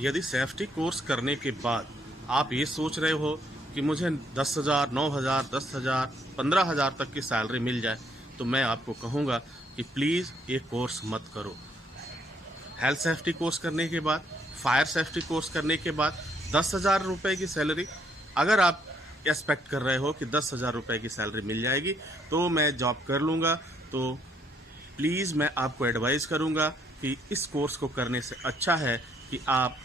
यदि safety course करने के बाद आप ये सोच रहे हो कि मुझे 10,000, 9,000, 10,000, 15,000 तक की सैलरी मिल जाए, तो मैं आपको कहूँगा कि प्लीज़ ये कोर्स मत करो। हेल्थ सेफ्टी कोर्स करने के बाद, फायर सेफ्टी कोर्स करने के बाद 10,000 रुपये की सैलरी, अगर आप एक्सपेक्ट कर रहे हो कि 10,000 रुपये की सैलरी मिल जाएगी तो मैं जॉब कर लूँगा, तो प्लीज़ मैं आपको एडवाइस करूँगा कि इस कोर्स को करने से अच्छा है कि आप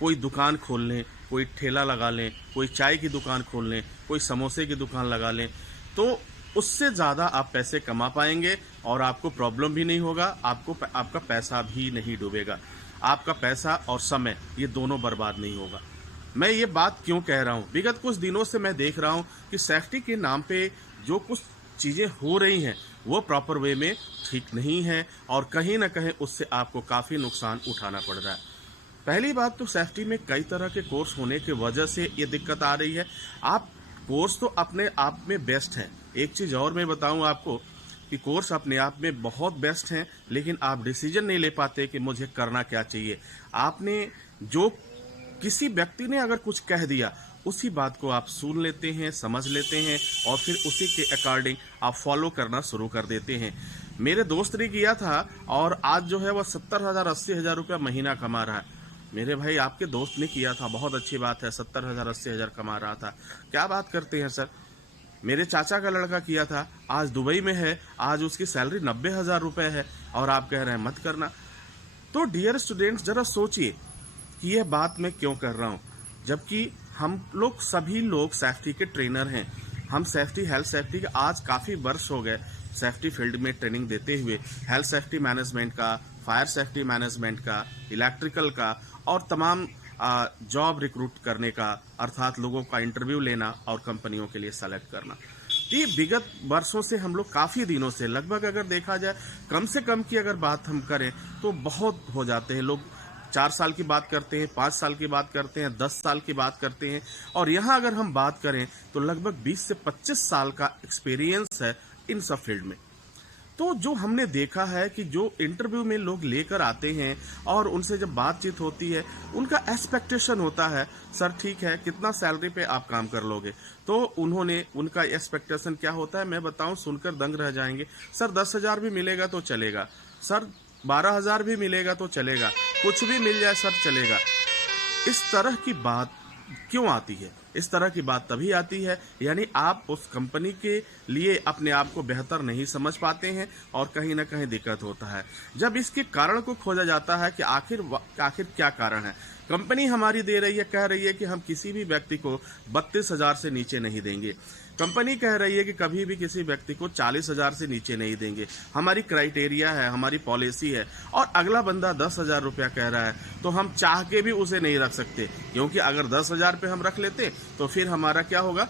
कोई दुकान खोल लें, कोई ठेला लगा लें, कोई चाय की दुकान खोल लें, कोई समोसे की दुकान लगा लें, तो उससे ज़्यादा आप पैसे कमा पाएंगे और आपको प्रॉब्लम भी नहीं होगा, आपका पैसा भी नहीं डूबेगा। आपका पैसा और समय ये दोनों बर्बाद नहीं होगा। मैं ये बात क्यों कह रहा हूँ, विगत कुछ दिनों से मैं देख रहा हूँ कि सेफ्टी के नाम पे जो कुछ चीज़ें हो रही हैं वो प्रॉपर वे में ठीक नहीं है और कहीं ना कहीं उससे आपको काफ़ी नुकसान उठाना पड़ रहा है। पहली बात तो सेफ्टी में कई तरह के कोर्स होने की वजह से ये दिक्कत आ रही है। आप कोर्स तो अपने आप में बेस्ट हैं। एक चीज़ और मैं बताऊं आपको कि कोर्स अपने आप में बहुत बेस्ट हैं, लेकिन आप डिसीजन नहीं ले पाते कि मुझे करना क्या चाहिए। आपने जो किसी व्यक्ति ने अगर कुछ कह दिया उसी बात को आप सुन लेते हैं, समझ लेते हैं और फिर उसी के अकॉर्डिंग आप फॉलो करना शुरू कर देते हैं। मेरे दोस्त ने किया था और आज जो है वह 70,000 80,000 रुपया महीना कमा रहा है। मेरे भाई आपके दोस्त ने किया था, बहुत अच्छी बात है, 70,000 80,000 कमा रहा था, क्या बात करते हैं सर। मेरे चाचा का लड़का किया था, आज दुबई में है, आज उसकी सैलरी 90,000 रुपये है और आप कह रहे हैं मत करना। तो डियर स्टूडेंट्स, जरा सोचिए कि यह बात मैं क्यों कर रहा हूँ, जबकि हम लोग सभी लोग सेफ्टी के ट्रेनर हैं। हम सेफ्टी, हेल्थ सेफ्टी के आज काफ़ी वर्ष हो गए सेफ्टी फील्ड में ट्रेनिंग देते हुए, हेल्थ सेफ्टी मैनेजमेंट का, फायर सेफ्टी मैनेजमेंट का, इलेक्ट्रिकल का और तमाम जॉब रिक्रूट करने का, अर्थात लोगों का इंटरव्यू लेना और कंपनियों के लिए सेलेक्ट करना। ये विगत वर्षों से हम लोग काफ़ी दिनों से, लगभग अगर देखा जाए कम से कम की अगर बात हम करें तो बहुत हो जाते हैं लोग। 4 साल की बात करते हैं, 5 साल की बात करते हैं, 10 साल की बात करते हैं और यहाँ अगर हम बात करें तो लगभग 20 से 25 साल का एक्सपीरियंस है इन सब फील्ड में। तो जो हमने देखा है कि जो इंटरव्यू में लोग लेकर आते हैं और उनसे जब बातचीत होती है, उनका एक्सपेक्टेशन होता है सर ठीक है कितना सैलरी पे आप काम कर लोगे, तो उनका एक्सपेक्टेशन क्या होता है मैं बताऊं, सुनकर दंग रह जाएंगे। सर 10,000 भी मिलेगा तो चलेगा, सर 12,000 भी मिलेगा तो चलेगा, कुछ भी मिल जाए सर चलेगा। इस तरह की बात क्यों आती है? इस तरह की बात तभी आती है यानी आप उस कंपनी के लिए अपने आप को बेहतर नहीं समझ पाते हैं और कहीं ना कहीं दिक्कत होता है। जब इसके कारण को खोजा जाता है कि आखिर क्या कारण है, कंपनी हमारी दे रही है, कह रही है कि हम किसी भी व्यक्ति को 32,000 से नीचे नहीं देंगे, कंपनी कह रही है कि कभी भी किसी व्यक्ति को 40,000 से नीचे नहीं देंगे, हमारी क्राइटेरिया है, हमारी पॉलिसी है, और अगला बंदा 10,000 रुपया कह रहा है तो हम चाह के भी उसे नहीं रख सकते, क्योंकि अगर 10,000 पे हम रख लेते तो फिर हमारा क्या होगा,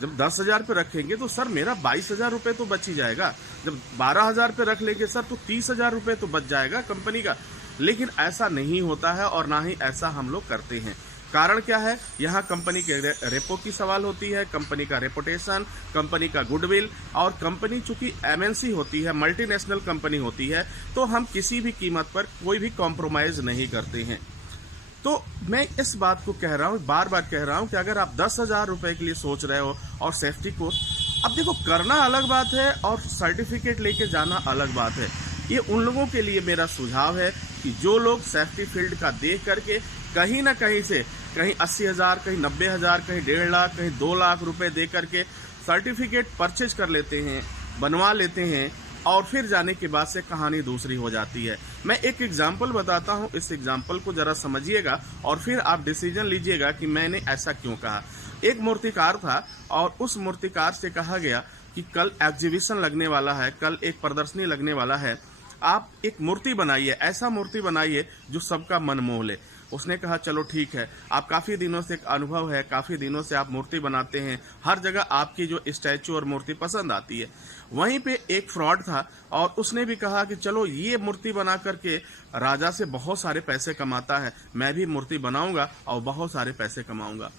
जब 10,000 पे रखेंगे तो सर मेरा 22,000 रुपये तो बच ही जाएगा, जब 12,000 पे रख लेंगे सर तो 30,000 रुपये तो बच जाएगा कंपनी का। लेकिन ऐसा नहीं होता है और ना ही ऐसा हम लोग करते हैं। कारण क्या है, यहाँ कंपनी के रेपो की सवाल होती है, कंपनी का रेपुटेशन, कंपनी का गुडविल, और कंपनी चूंकि एमएनसी होती है, मल्टीनेशनल कंपनी होती है, तो हम किसी भी कीमत पर कोई भी कॉम्प्रोमाइज नहीं करते हैं। तो मैं इस बात को कह रहा हूँ, बार बार कह रहा हूँ कि अगर आप 10,000 रुपये के लिए सोच रहे हो और सेफ्टी कोर्स, अब देखो करना अलग बात है और सर्टिफिकेट लेके जाना अलग बात है। ये उन लोगों के लिए मेरा सुझाव है कि जो लोग सेफ्टी फील्ड का देख करके कहीं ना कहीं से, कहीं 80,000, कहीं 90,000, कहीं 1.5 लाख, कहीं 2 लाख रुपए दे करके सर्टिफिकेट परचेज कर लेते हैं, बनवा लेते हैं और फिर जाने के बाद से कहानी दूसरी हो जाती है। मैं एक एग्जाम्पल बताता हूँ, इस एग्जाम्पल को जरा समझिएगा और फिर आप डिसीजन लीजिएगा कि मैंने ऐसा क्यों कहा। एक मूर्तिकार था और उस मूर्तिकार से कहा गया कि कल एग्जीबिशन लगने वाला है, कल एक प्रदर्शनी लगने वाला है, आप एक मूर्ति बनाइए, ऐसा मूर्ति बनाइए जो सबका मन मोह ले। उसने कहा चलो ठीक है, आप काफ़ी दिनों से अनुभव है, काफ़ी दिनों से आप मूर्ति बनाते हैं, हर जगह आपकी जो स्टैचू और मूर्ति पसंद आती है। वहीं पे एक फ्रॉड था और उसने भी कहा कि चलो ये मूर्ति बना करके राजा से बहुत सारे पैसे कमाता है, मैं भी मूर्ति बनाऊंगा और बहुत सारे पैसे कमाऊंगा।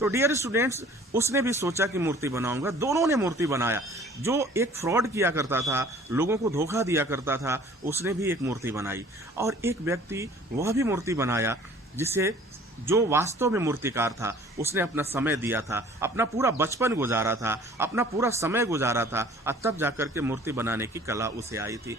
तो डियर स्टूडेंट्स, उसने भी सोचा कि मूर्ति बनाऊंगा, दोनों ने मूर्ति बनाया। जो एक फ्रॉड किया करता था, लोगों को धोखा दिया करता था, उसने भी एक मूर्ति बनाई। और एक व्यक्ति वह भी मूर्ति बनाया जिसे जो वास्तव में मूर्तिकार था, उसने अपना समय दिया था, अपना पूरा बचपन गुजारा था, अपना पूरा समय गुजारा था, और तब जाकर के मूर्ति बनाने की कला उसे आई थी।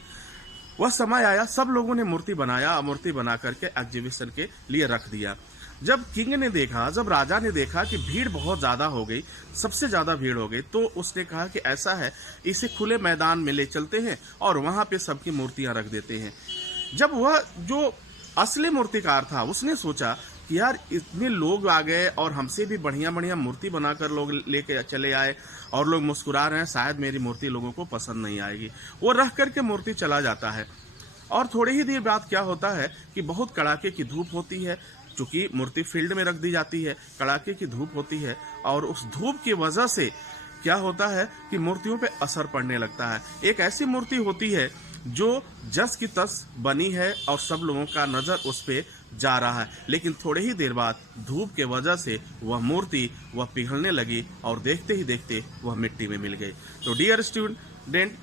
वह समय आया, सब लोगों ने मूर्ति बनाया, मूर्ति बना करके एग्जीबिशन के लिए रख दिया। जब किंग ने देखा, जब राजा ने देखा कि भीड़ बहुत ज्यादा हो गई, सबसे ज्यादा भीड़ हो गई, तो उसने कहा कि ऐसा है, इसे खुले मैदान में ले चलते हैं और वहां पे सबकी मूर्तियां रख देते हैं। जब वह जो असली मूर्तिकार था, उसने सोचा कि यार इतने लोग आ गए और हमसे भी बढ़िया बढ़िया मूर्ति बनाकर लोग लेके चले आए और लोग मुस्कुरा रहे हैं, शायद मेरी मूर्ति लोगों को पसंद नहीं आएगी। वो रख करके मूर्ति चला जाता है और थोड़ी ही देर बाद क्या होता है कि बहुत कड़ाके की धूप होती है, चूंकि मूर्ति फील्ड में रख दी जाती है, कड़ाके की धूप होती है और उस धूप की वजह से क्या होता है कि मूर्तियों पे असर पड़ने लगता है। एक ऐसी मूर्ति होती है जो जस की तस बनी है और सब लोगों का नजर उस पे जा रहा है, लेकिन थोड़े ही देर बाद धूप के वजह से वह मूर्ति वह पिघलने लगी और देखते ही देखते वह मिट्टी में मिल गई। तो डियर स्टूडेंट,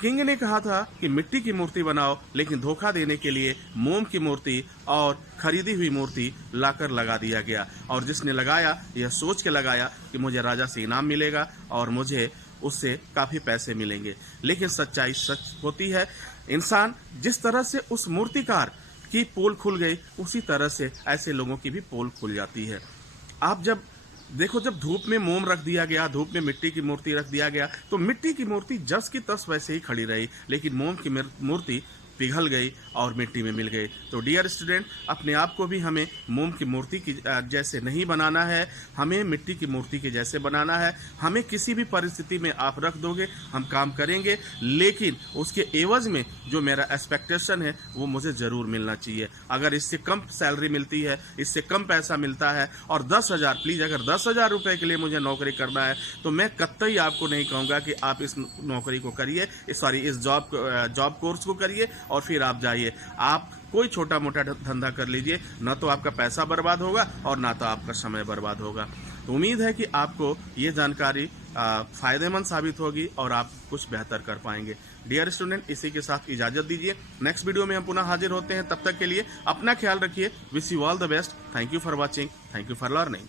किंग ने कहा था कि मिट्टी की मूर्ति बनाओ, लेकिन धोखा देने के लिए मोम की मूर्ति और खरीदी हुई मूर्ति लाकर लगा दिया गया। और जिसने लगाया, यह सोच के लगाया कि मुझे राजा से इनाम मिलेगा और मुझे उससे काफी पैसे मिलेंगे। लेकिन सच्चाई सच होती है, इंसान जिस तरह से उस मूर्तिकार की पोल खुल गई, उसी तरह से ऐसे लोगों की भी पोल खुल जाती है। आप जब देखो, जब धूप में मोम रख दिया गया, धूप में मिट्टी की मूर्ति रख दिया गया, तो मिट्टी की मूर्ति जस की तस वैसे ही खड़ी रही, लेकिन मोम की मूर्ति पिघल गई और मिट्टी में मिल गई। तो डियर स्टूडेंट, अपने आप को भी हमें मोम की मूर्ति की जैसे नहीं बनाना है, हमें मिट्टी की मूर्ति के जैसे बनाना है। हमें किसी भी परिस्थिति में आप रख दोगे, हम काम करेंगे, लेकिन उसके एवज में जो मेरा एक्सपेक्टेशन है वो मुझे जरूर मिलना चाहिए। अगर इससे कम सैलरी मिलती है, इससे कम पैसा मिलता है और 10,000, प्लीज अगर 10,000 रुपए के लिए मुझे नौकरी करना है, तो मैं कतई आपको नहीं कहूंगा कि आप इस नौकरी को करिए, इस जॉब कोर्स को करिए और फिर आप जाइए। आप कोई छोटा मोटा धंधा कर लीजिए, ना तो आपका पैसा बर्बाद होगा और ना तो आपका समय बर्बाद होगा। तो उम्मीद है कि आपको ये जानकारी फायदेमंद साबित होगी और आप कुछ बेहतर कर पाएंगे। डियर स्टूडेंट, इसी के साथ इजाजत दीजिए। नेक्स्ट वीडियो में हम पुनः हाजिर होते हैं, तब तक के लिए अपना ख्याल रखिए। Wish you all the best. Thank you for watching, thank you for learning.